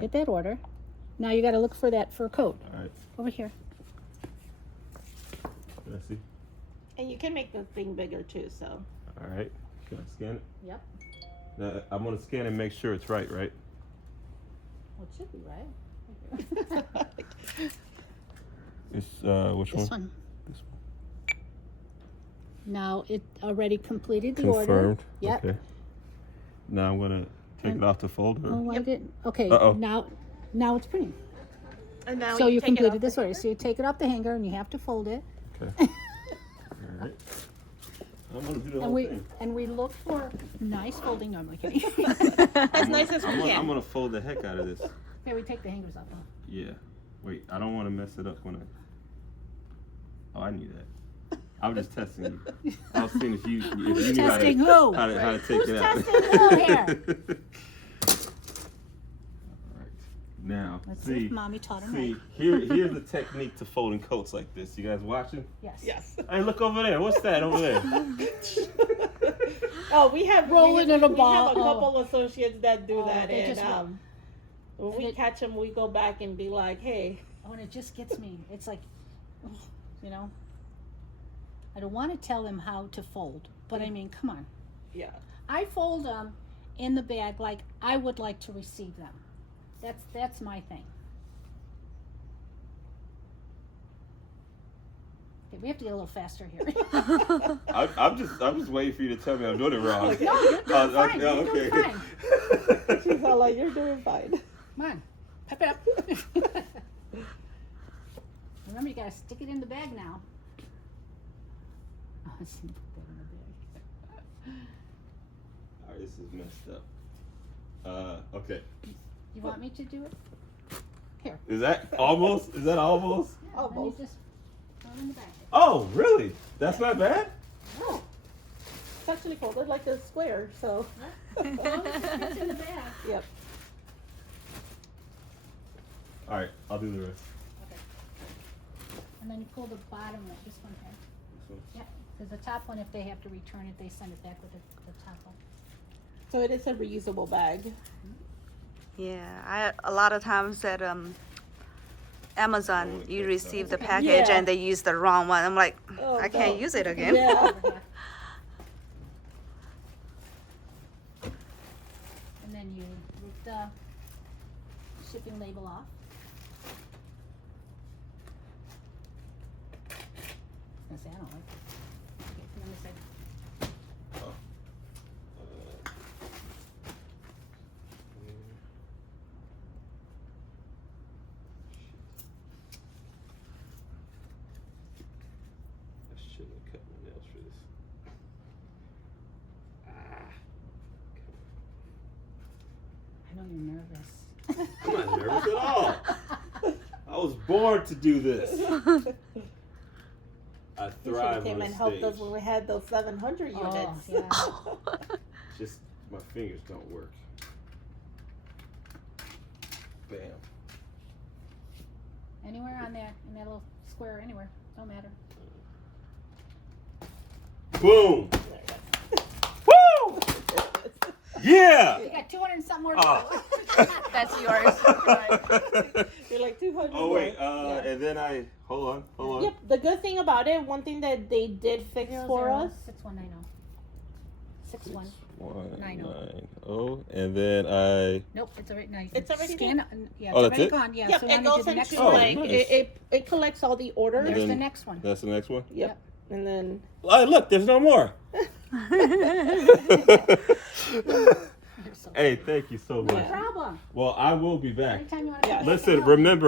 hit that order. Now you got to look for that fur coat. All right. Over here. Can I see? And you can make the thing bigger too, so. All right. Can I scan it? Yep. Now, I'm gonna scan and make sure it's right, right? Well, it should be right. It's which This one? one. This one. Now it already completed the order. Confirmed. Yep. Okay. Now I'm gonna take it off the folder. Oh, I didn't. Okay. Uh-oh. Now it's printing. And now So you take it completed off this the order. So you take it off the hanger and you have to fold it. Okay. All right. I'm gonna do the whole thing. And we look for nice folding. No, I'm like kidding. as nice as we I'm can. gonna fold the heck out of this. Here, we take the hangers off. Yeah. Wait, I don't want to mess it up when I. Oh, I knew that. I was just testing you. I was seeing if you knew Testing who? how to take Who's it out. testing who here? All right. Now, Let's see if Mommy taught him see right. here's the technique to folding coats like this. You guys watching? Yes. Yes. Hey, look over there. What's that over there? Oh, we have Rolling in a we ball. have a couple associates that do Oh, that, they and just when we catch them, we go back and be like, "Hey." Oh, and it just gets me. It's like, you know, I don't want to tell them how to fold, but I mean, come on. Yeah. I fold them in the bag like I would like to receive them. That's my thing. Okay, we have to get a little faster here. I'm just waiting for you to tell me I'm doing it wrong. Okay. No, you're doing fine. yeah, You're doing okay. fine. She's all like, "You're doing fine." Come on, pep it up. Remember, you gotta stick it in the bag now. Oh, I see. Put that in the bag. All right, this is messed up. Okay. You want me to do it? Here. Is that almost? Is that almost? Yeah, then you Almost. just throw it in the bag. Oh, really? That's not bad? Oh, it's actually folded like a square, so. As long as it fits in the bag. Yep. All right, I'll do the rest. Okay. And then you pull the bottom one, this one here. This one. Yeah, because the top one, if they have to return it, they send it back with the top one. So it is a reusable bag. Yeah, a lot of times at Amazon, you receive the package Yeah. and they use the wrong one. I'm like, Oh, I can't no. use it again. Yeah. Over here. And then you rip the shipping label off. I was gonna say, I don't like it. Okay, and then we say, I shouldn't have cut my nails for this. I know you're nervous. I'm not nervous at all. I was born to do this. I You should thrive have came on a and helped us stage. when we had those 700 Oh, units. yeah. Just my fingers don't work. Bam. Anywhere on there, in that little square, anywhere, don't matter. Boom. Woo! Yeah. You got 200 and something more to Oh. go. That's yours. You're like 200. Oh wait, more. Yeah. and then hold on. Yep. The good thing about it, one thing that they did fix for us. 6190. 61. 6190, and then I. Nope, it's already nice. It's already Scan. Yeah, it's Oh, that's already it? gone. Yeah, Yep, so it now you goes do the next into Oh, one. like nice. it collects all the orders. There's then- the next one. That's the next one. Yep. And then Oh, look, there's no more. You're so Hey, thank you so no much. problem. Well, I will be back. Anytime you want to. Yes. Listen, remember.